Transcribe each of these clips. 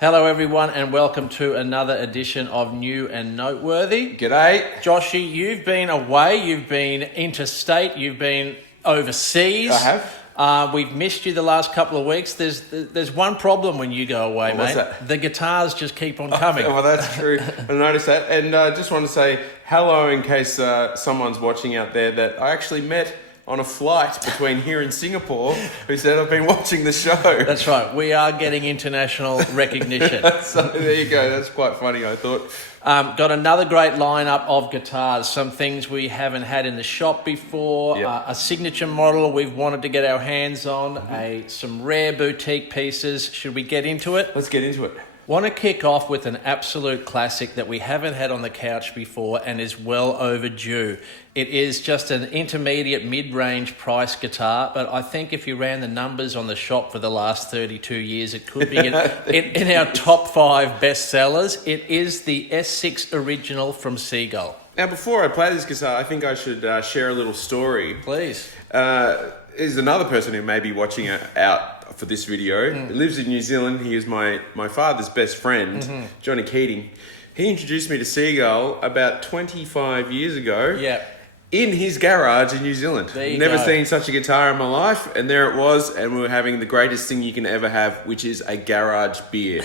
Hello everyone and welcome to another edition of New and Noteworthy. G'day. Joshy, you've been away, you've been interstate, you've been overseas. I have. We've missed you the last couple of weeks. There's one problem when you go away, What's mate. that? The guitars just keep on coming. Well, that's true. I noticed that. And I just want to say hello in case someone's watching out there that I actually met on a flight between here and Singapore who said I've been watching the show. That's right. We are getting international recognition. So there you go. That's quite funny, I thought. Got another great lineup of guitars. Some things we haven't had in the shop before. Yep. A signature model we've wanted to get our hands on. Some rare boutique pieces. Should we get into it? Let's get into it. Want to kick off with an absolute classic that we haven't had on the couch before and is well overdue. It is just an intermediate mid-range price guitar, but I think if you ran the numbers on the shop for the last 32 years, it could be in our top 5 best sellers. It is the S6 original from Seagull. Now, before I play this guitar, I think I should share a little story. Please. There's another person who may be watching out for this video. He lives in New Zealand. He is my father's best friend, Johnny Keating. He introduced me to Seagull about 25 years ago. Yeah. In his garage in New Zealand. There you Never go. seen such a guitar in my life, and there it was, and we were having the greatest thing you can ever have, which is a garage beer.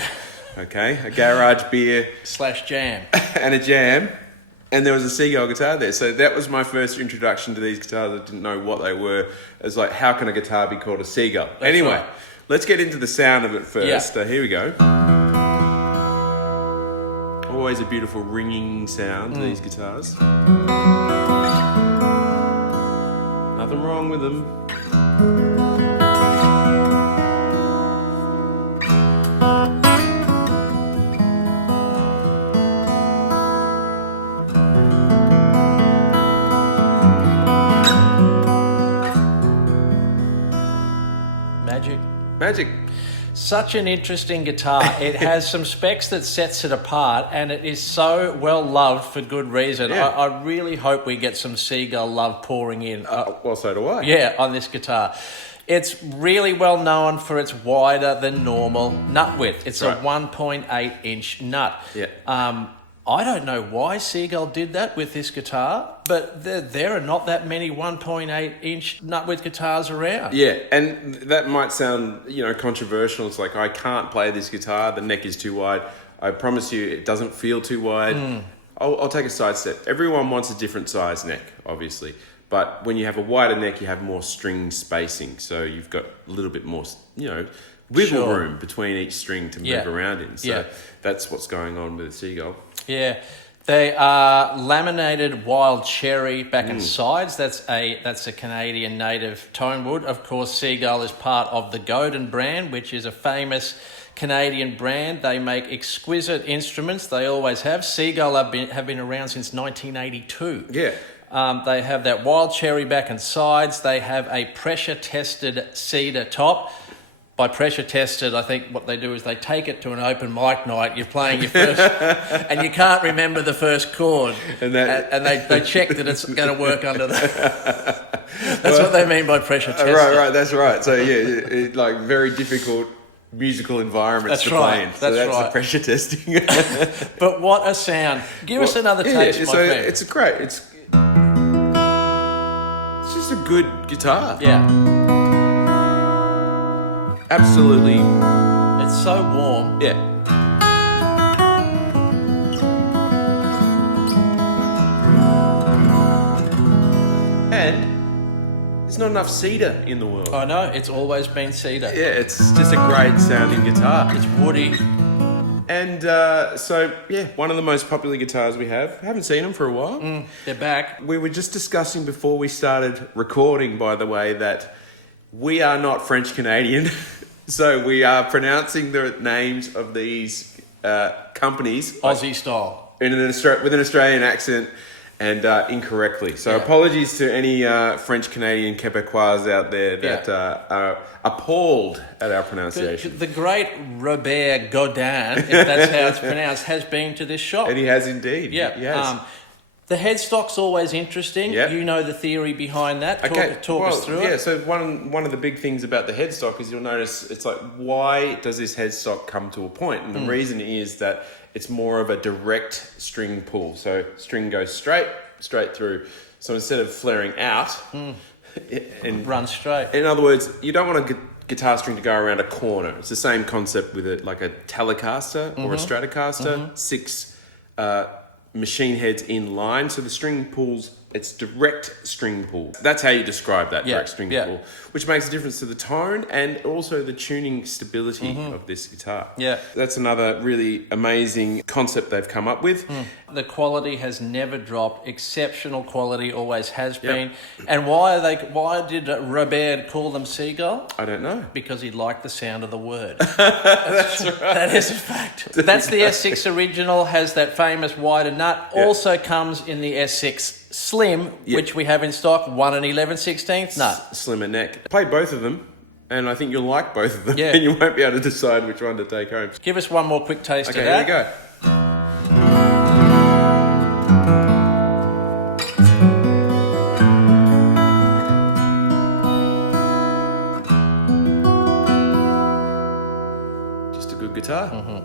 Okay, a garage beer / jam. and a jam, and there was a Seagull guitar there. So that was my first introduction to these guitars. I didn't know what they were. It was like, how can a guitar be called a Seagull? Anyway, right. let's get into the sound of it first. Yeah. Here we go. Always a beautiful ringing sound to these guitars. Nothing wrong with them. Magic. Such an interesting guitar. It has some specs that sets it apart, and it is so well loved for good reason. Yeah. I really hope we get some Seagull love pouring in. Well, so do I. Yeah, on this guitar. It's really well known for its wider than normal nut width. It's Right. a 1.8 inch nut. Yeah. I don't know why Seagull did that with this guitar, but there are not that many 1.8 inch nut width guitars around. Yeah, and that might sound, controversial. It's like, I can't play this guitar. The neck is too wide. I promise you, it doesn't feel too wide. I'll take a side step. Everyone wants a different size neck, obviously. But when you have a wider neck, you have more string spacing. So you've got a little bit more, wiggle Sure. room between each string to move Yeah. around in. So Yeah. that's what's going on with the Seagull. Yeah, they are laminated wild cherry back and sides. That's a Canadian native tone wood. Of course, Seagull is part of the Godin brand, which is a famous Canadian brand. They make exquisite instruments. They always have. Seagull have been around since 1982. Yeah. They have that wild cherry back and sides. They have a pressure-tested cedar top. By pressure tested, I think what they do is they take it to an open mic night. You're playing your first, and you can't remember the first chord, and they check that it's going to work under the. That's what they mean by pressure tested. Right, that's right. So yeah, like very difficult musical environments to play in. So that's the pressure testing. But what a sound! Give us another taste, my friend. It's great. It's just a good guitar. Yeah, Absolutely. it's so warm. Yeah. And there's not enough cedar in the world. I know it's always been cedar. Yeah, it's just a great sounding guitar. It's woody. And one of the most popular guitars we have. Haven't seen them for a while. They're back. We were just discussing before we started recording, by the way, that we are not French Canadian. So we are pronouncing the names of these companies Aussie style. with an Australian accent and incorrectly. So apologies to any French Canadian Quebecois out there that are appalled at our pronunciation. The great Robert Godin, if that's how it's pronounced, has been to this shop. And he has indeed. Yeah. He has. The headstock's always interesting. Yeah. You know the theory behind that. Talk us through it. Yeah, so one of the big things about the headstock is you'll notice it's like, why does this headstock come to a point? And the reason is that it's more of a direct string pull. So string goes straight through. So instead of flaring out, and run straight. In other words, you don't want a guitar string to go around a corner. It's the same concept with it, like a Telecaster or a Stratocaster. 6 machine heads in line, so the string pulls, it's direct string pull. That's how you describe that, direct string pull, which makes a difference to the tone and also the tuning stability of this guitar. Yeah. That's another really amazing concept they've come up with. The quality has never dropped. Exceptional quality, always has been. And why did Robert call them Seagull? I don't know. Because he liked the sound of the word. That's right. That is a fact. That's the S6 original, has that famous wider nut. Also comes in the S6 Slim, which we have in stock, 1 11/16 nut. Slimmer neck. Play both of them, and I think you'll like both of them, Yeah. and you won't be able to decide which one to take home. Give us one more quick taste of that. Okay, here we go. Just a good guitar.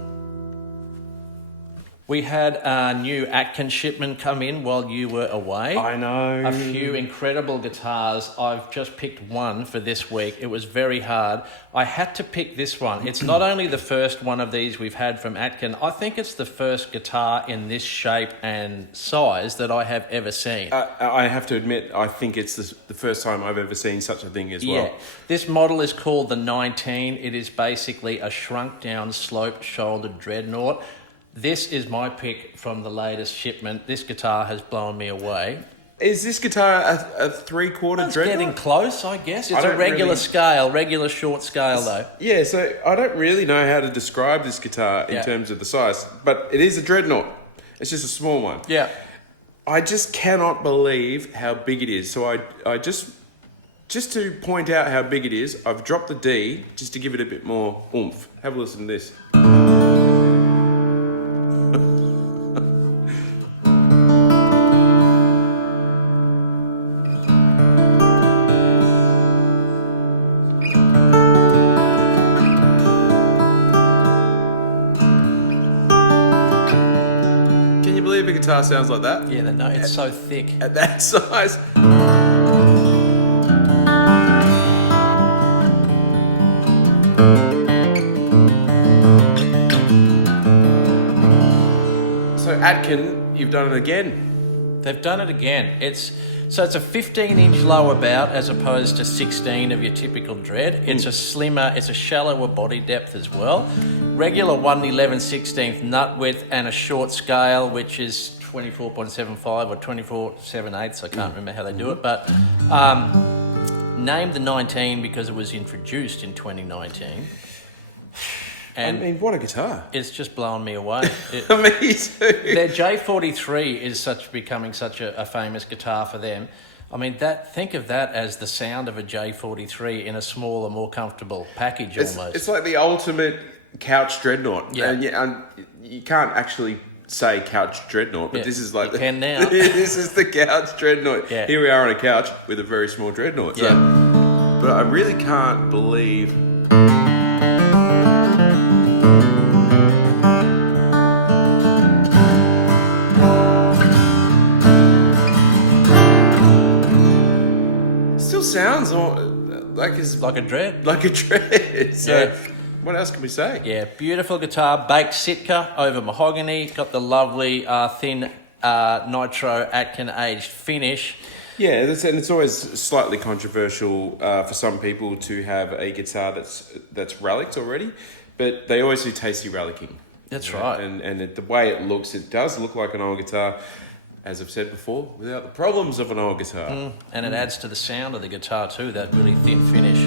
We had a new Atkin shipment come in while you were away. I know. A few incredible guitars. I've just picked one for this week. It was very hard. I had to pick this one. It's not only the first one of these we've had from Atkin, I think it's the first guitar in this shape and size that I have ever seen. I have to admit, I think it's the first time I've ever seen such a thing as well. Yeah. This model is called the 19. It is basically a shrunk down sloped shouldered dreadnought. This is my pick from the latest shipment. This guitar has blown me away. Is this guitar a 3/4 It's dreadnought? getting close, I guess. It's I a don't regular really- scale, regular short scale though. Yeah, so I don't really know how to describe this guitar in terms of the size, but it is a dreadnought. It's just a small one. Yeah. I just cannot believe how big it is. So I just to point out how big it is, I've dropped the D just to give it a bit more oomph. Have a listen to this. Can you believe a guitar sounds like that? Yeah, the note, it's so thick. At that size. So Atkin, you've done it again. They've done it again. It's a 15-inch lower bout as opposed to 16 of your typical dread. It's a slimmer, it's a shallower body depth as well. Regular 1 11/16 nut width and a short scale, which is 24.75 or 24/7/8. I can't remember how they do it, but named the 19 because it was introduced in 2019. And I mean, what a guitar. it's just blown me away. Me too. Their J43 is becoming such a famous guitar for them. I mean, think of that as the sound of a J43 in a smaller, more comfortable package almost. It's like the ultimate couch dreadnought. Yeah. And you can't actually say couch dreadnought, but this is like you can now. This is the couch dreadnought. Yeah. Here we are on a couch with a very small dreadnought. So, but I really can't believe. Still sounds like it's Like a dread. like a dread. So what else can we say? Yeah, beautiful guitar, baked Sitka over mahogany. Got the lovely thin nitro Atkin aged finish. Yeah, and it's always slightly controversial for some people to have a guitar that's relicked already, but they always do tasty relicking. That's right. And the way it looks, it does look like an old guitar, as I've said before, without the problems of an old guitar. And it adds to the sound of the guitar too, that really thin finish.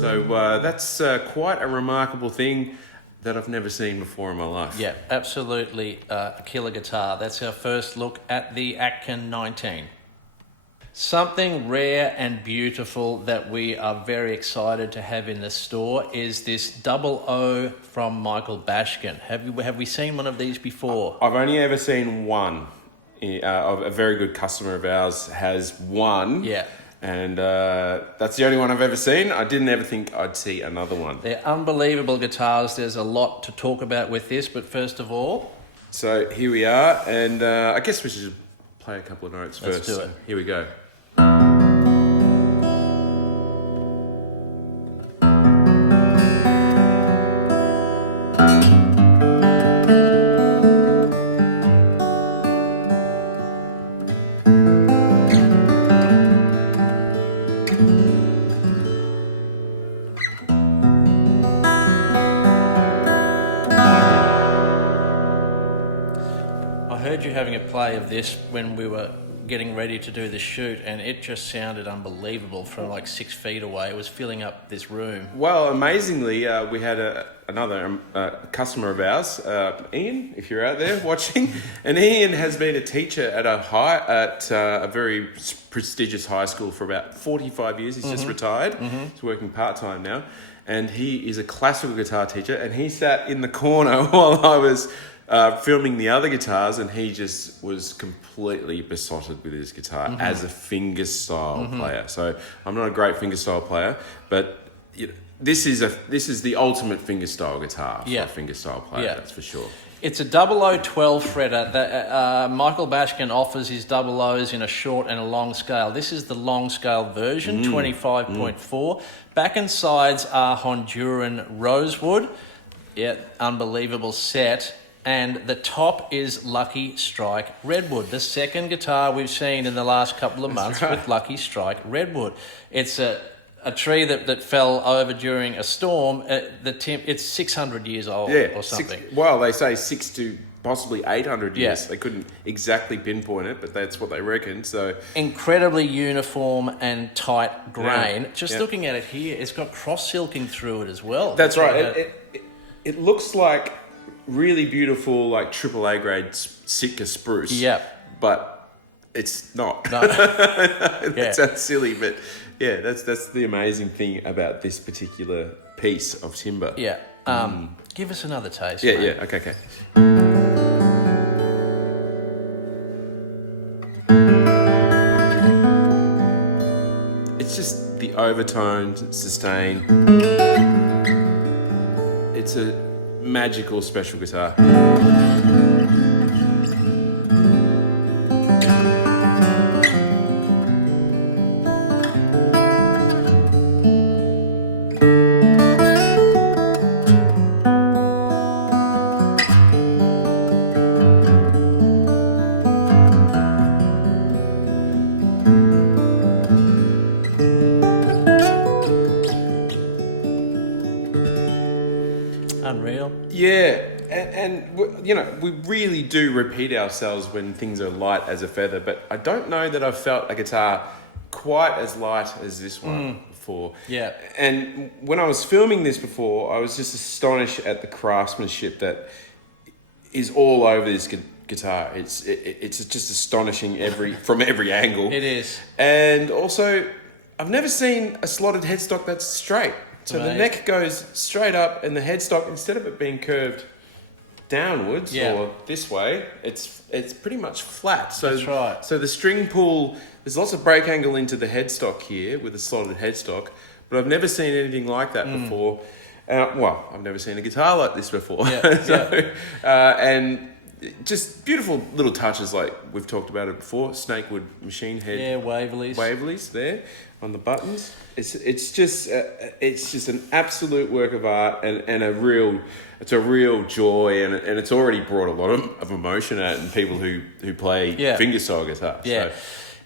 So that's quite a remarkable thing that I've never seen before in my life. Yeah, absolutely a killer guitar. That's our first look at the Atkin 19. Something rare and beautiful that we are very excited to have in the store is this double O from Michael Bashkin. Have we seen one of these before? I've only ever seen one, of a very good customer of ours has won. Yeah. And that's the only one I've ever seen. I didn't ever think I'd see another one. They're unbelievable guitars. There's a lot to talk about with this, but first of all... So here we are, and I guess we should play a couple of notes first. Let's do it. Here we go. You having a play of this when we were getting ready to do the shoot, and it just sounded unbelievable from like 6 feet away. It was filling up this room. Well, amazingly, we had another customer of ours, Ian, if you're out there watching, and Ian has been a teacher at a very prestigious high school for about 45 years. He's just retired. He's working part-time now, and he is a classical guitar teacher, and he sat in the corner while I was filming the other guitars, and he just was completely besotted with his guitar as a fingerstyle player. So I'm not a great fingerstyle player, but this is the ultimate fingerstyle guitar for a fingerstyle player. That's for sure. It's a 0012 fretter. That Michael Bashkin offers his 00s in a short and a long scale. This is the long scale version, 25.4. Back and sides are Honduran rosewood. Yeah, unbelievable set. And the top is Lucky Strike Redwood, the second guitar we've seen in the last couple of months with Lucky Strike Redwood. It's a tree that fell over during a storm. It's 600 years old or something. They say 6 to possibly 800 years. Yeah. They couldn't exactly pinpoint it, but that's what they reckon. So incredibly uniform and tight grain. Yeah. Just looking at it here, it's got cross silking through it as well. That's right. It looks like really beautiful, like AAA grade Sitka spruce. Yeah. But it's not. No. That sounds silly, but yeah, that's the amazing thing about this particular piece of timber. Yeah. Give us another taste. Yeah, mate. yeah. Okay. It's just the overtoned sustain. It's a magical special guitar. Unreal. Yeah, and we really do repeat ourselves when things are light as a feather, but I don't know that I've felt a guitar quite as light as this one before. Yeah. And when I was filming this before, I was just astonished at the craftsmanship that is all over this guitar. It's just astonishing from every angle. It is. And also, I've never seen a slotted headstock that's straight. So the neck goes straight up, and the headstock, instead of it being curved downwards or this way, it's pretty much flat. So that's right. So the string pull, there's lots of break angle into the headstock here with a slotted headstock, but I've never seen anything like that before. I've never seen a guitar like this before. Yeah, and just beautiful little touches, like we've talked about it before. Snakewood machine head. Yeah, Waverleys there on the buttons. It's just an absolute work of art and a real joy, and it's already brought a lot of emotion out in people who play fingerstyle guitar. Yeah. So.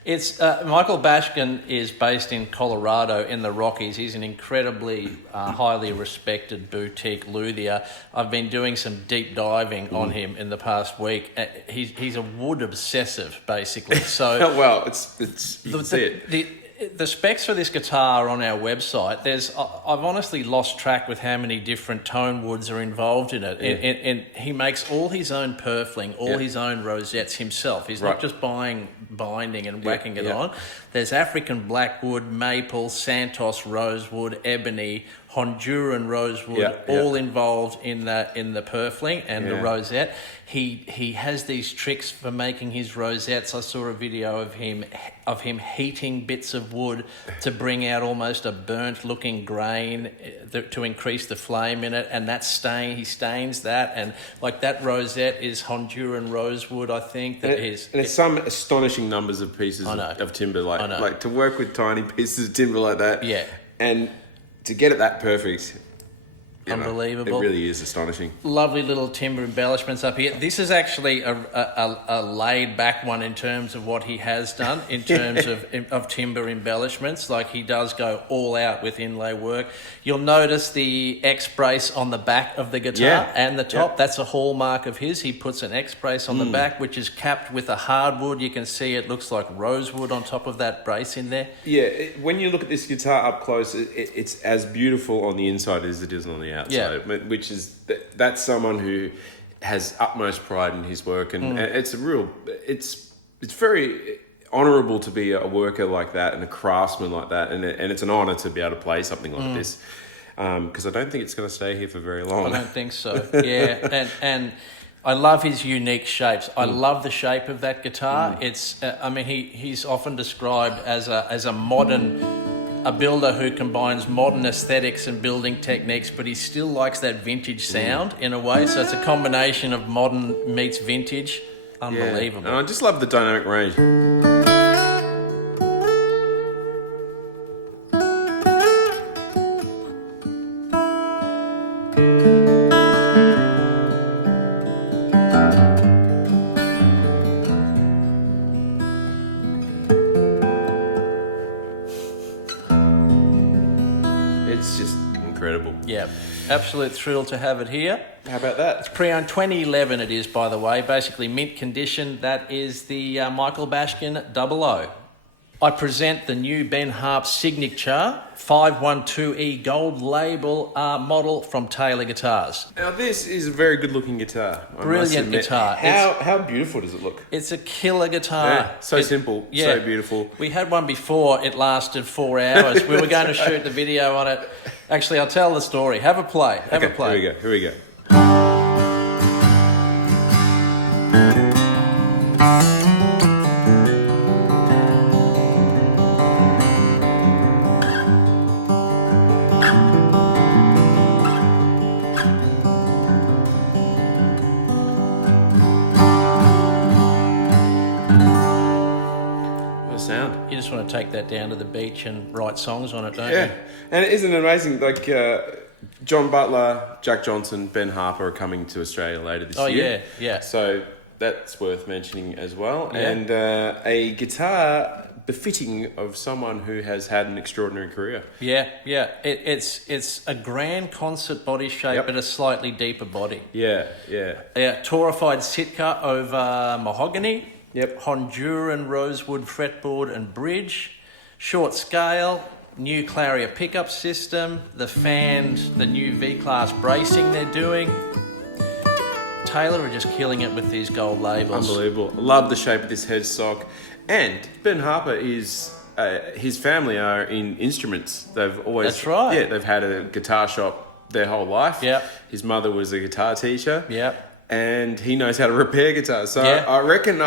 It's Michael Bashkin is based in Colorado in the Rockies. He's an incredibly highly respected boutique luthier. I've been doing some deep diving on him in the past week. He's a wood obsessive, basically. So well, it's the specs for this guitar are on our website. I've honestly lost track with how many different tone woods are involved in it. Yeah. And he makes all his own purfling, his own rosettes himself. He's not just buying binding and whacking it on. There's African blackwood, maple, Santos rosewood, ebony, Honduran rosewood, all involved in the purfling and the rosette. He has these tricks for making his rosettes. I saw a video of him heating bits of wood to bring out almost a burnt looking grain to increase the flame in it, and he stains that, and like that rosette is Honduran rosewood, I think. It's some astonishing numbers of pieces of timber, like to work with tiny pieces of timber like that. Yeah. And to get it that perfect, unbelievable. It really is astonishing. Lovely little timber embellishments up here. This is actually a laid back one in terms of what he has done in terms of timber embellishments. Like, he does go all out with inlay work. You'll notice the X brace on the back of the guitar and the top. That's a hallmark of his. He puts an X brace on the back, which is capped with a hardwood. You can see it looks like rosewood on top of that brace in there. Yeah, when you look at this guitar up close, it's as beautiful on the inside as it is on the outside, which is that's someone who has utmost pride in his work, and it's very honourable to be a worker like that and a craftsman like that, and it's an honour to be able to play something like this, because I don't think it's going to stay here for very long. I don't think so. Yeah, and I love his unique shapes. I love the shape of that guitar. It's he's often described as a modern. A builder who combines modern aesthetics and building techniques, but he still likes that vintage sound in a way. So it's a combination of modern meets vintage. Unbelievable. And I just love the dynamic range. It's just incredible. Yeah, absolute thrill to have it here. How about that? It's pre-owned 2011 it is, by the way. Basically mint condition. That is the Michael Bashkin 00. I present the new Ben Harper Signature 512E gold label model from Taylor Guitars. Now this is a very good looking guitar. Brilliant guitar. How beautiful does it look? It's a killer guitar. Yeah, so simple, so beautiful. We had one before, it lasted 4 hours. We were going to shoot the video on it. Actually, I'll tell the story. Have a play. Have a play. Here we go. You just want to take that down to the beach and write songs on it, don't you? Yeah, and isn't it amazing? Like John Butler, Jack Johnson, Ben Harper are coming to Australia later this year. Oh yeah. So that's worth mentioning as well. Yeah. And a guitar befitting of someone who has had an extraordinary career. Yeah. It's a grand concert body shape, but a slightly deeper body. Yeah. Torified Sitka over mahogany. Yep. Honduran rosewood fretboard and bridge, short scale, new Clarier pickup system, the fans, the new V-Class bracing they're doing. Taylor are just killing it with these gold labels. Unbelievable. Love the shape of this headstock. And Ben Harper is, his family are in instruments. They've always... That's right. Yeah, they've had a guitar shop their whole life. Yep. His mother was a guitar teacher. Yep. And he knows how to repair guitars. So I reckon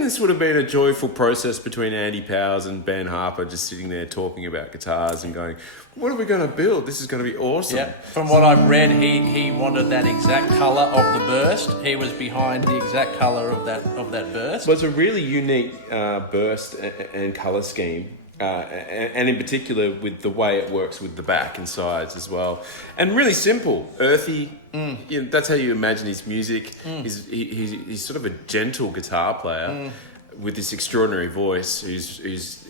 this would have been a joyful process between Andy Powers and Ben Harper, just sitting there talking about guitars and going, what are we going to build? This is going to be awesome. Yeah. From what I've read, he wanted that exact colour of the burst. He was behind the exact colour of that burst. Well, it's a really unique burst and colour scheme. And in particular with the way it works with the back and sides as well. And really simple, earthy. You know, that's how you imagine his music. He's sort of a gentle guitar player with this extraordinary voice whose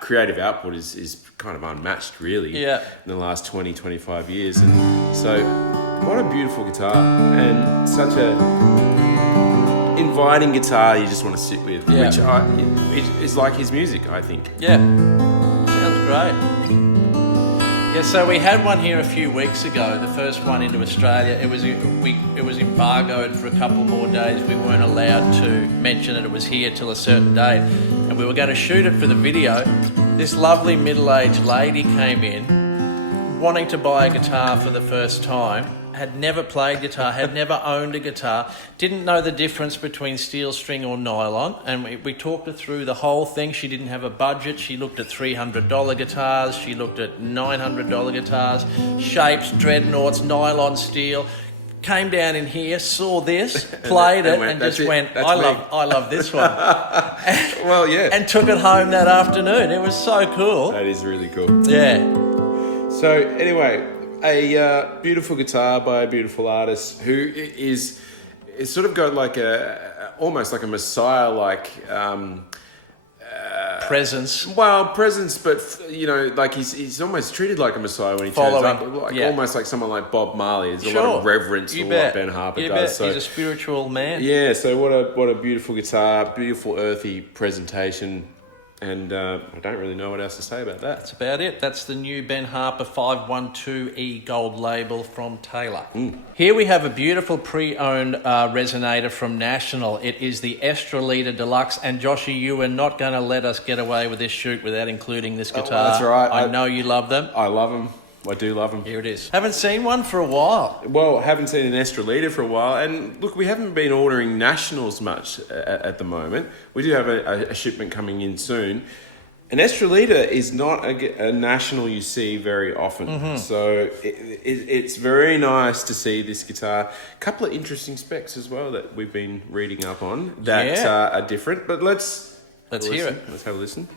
creative output is kind of unmatched, really, in the last 20, 25 years. And so what a beautiful guitar and such a inviting guitar you just want to sit with, which is like his music, I think. Yeah, sounds great. Yeah, so we had one here a few weeks ago, the first one into Australia. It was embargoed for a couple more days. We weren't allowed to mention it was here till a certain date, and we were going to shoot it for the video. This lovely middle-aged lady came in, wanting to buy a guitar for the first time, had never played guitar, had never owned a guitar, didn't know the difference between steel string or nylon, and we talked her through the whole thing. She didn't have a budget. She looked at $300 guitars, she looked at $900 guitars, shapes, dreadnoughts, nylon steel. Came down in here, saw this, played it, and just went, I love this one. Well, yeah. And took it home that afternoon. It was so cool. That is really cool. Yeah. So anyway, a beautiful guitar by a beautiful artist who is sort of got like almost like a Messiah-like presence. Well, presence, but you know, like he's almost treated like a Messiah when he turns up, like almost like someone like Bob Marley. There's a lot of reverence for what Ben Harper does. So he's a spiritual man. Yeah. So what a beautiful guitar, beautiful earthy presentation. And I don't really know what else to say about that. That's about it. That's the new Ben Harper 512E gold label from Taylor. Here we have a beautiful pre-owned resonator from National. It is the Estrolita DELUXE. And Joshy, you were not going to let us get away with this shoot without including this guitar. That's right. I know you love them. I love them. I do love them. Here it is. Haven't seen one for a while. Well, haven't seen an Estrolita for a while. And look, we haven't been ordering Nationals much at the moment. We do have a shipment coming in soon. An Estrolita is not a National you see very often. So it's very nice to see this guitar. A couple of interesting specs as well that we've been reading up on that are different. But let's hear it. Let's have a listen.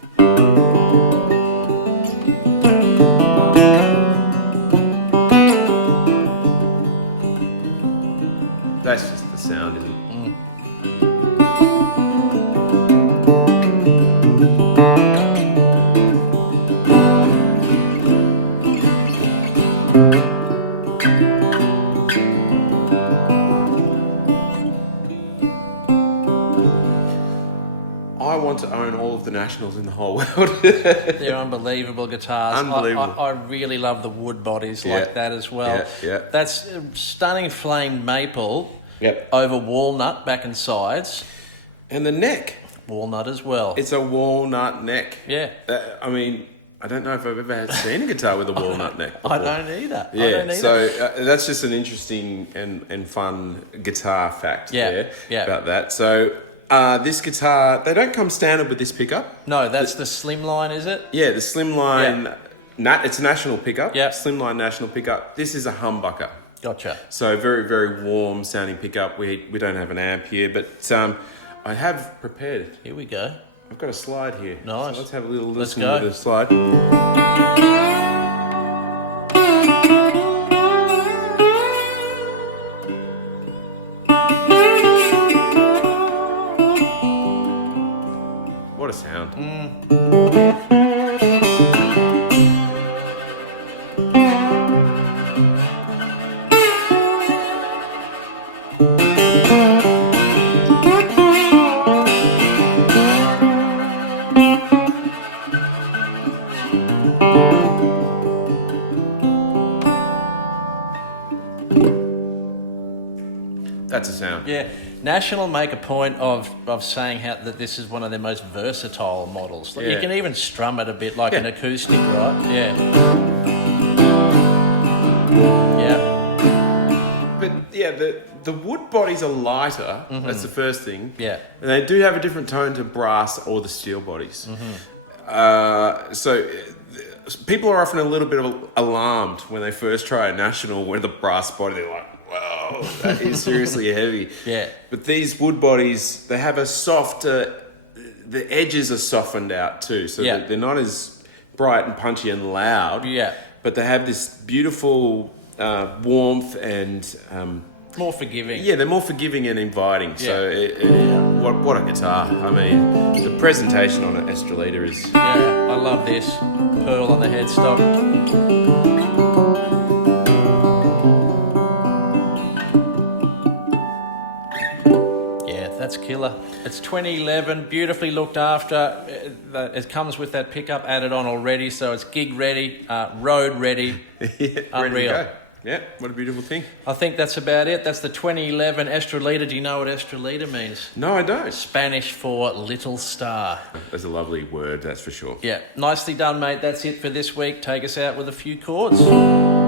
That's just the sound, isn't it? I want to own all of the Nationals in the whole world. They're unbelievable guitars. Unbelievable. I really love the wood bodies like that as well. Yeah. That's stunning flame maple over walnut back and sides. And the neck. Walnut as well. It's a walnut neck. Yeah. I mean, I don't know if I've ever seen a guitar with a walnut neck before. I don't either. Yeah, so that's just an interesting and fun guitar fact there about that. So this guitar, they don't come standard with this pickup. No, that's the Slimline, is it? Yeah, the Slimline, it's a National pickup. Yeah. Slimline National pickup. This is a humbucker. Gotcha. So very, very warm sounding pickup. We don't have an amp here, but I have prepared. Here we go. I've got a slide here. Nice. So let's have a little listen Let's to go. the slide. What a sound. That's a sound. Yeah, National make a point of saying that this is one of their most versatile models. Like, you can even strum it a bit like an acoustic, right? Yeah. Yeah. But yeah, the wood bodies are lighter. That's the first thing. Yeah. And they do have a different tone to brass or the steel bodies. So people are often a little bit alarmed when they first try a National with a brass body. They're like, whoa, that is seriously heavy. Yeah. But these wood bodies, they have a softer, the edges are softened out too. So they're not as bright and punchy and loud. Yeah. But they have this beautiful warmth and... more forgiving. Yeah, they're more forgiving and inviting. So what a guitar. I mean, the presentation on an Estrolita is... Yeah, I love this. Pearl on the headstock. That's killer. It's 2011, beautifully looked after. It comes with that pickup added on already, so it's gig ready, road ready. Ready Unreal. to go. Yeah, what a beautiful thing. I think that's about it. That's the 2011 Estrolita. Do you know what Estrolita means? No, I don't. Spanish for little star. That's a lovely word, that's for sure. Yeah, nicely done, mate. That's it for this week. Take us out with a few chords.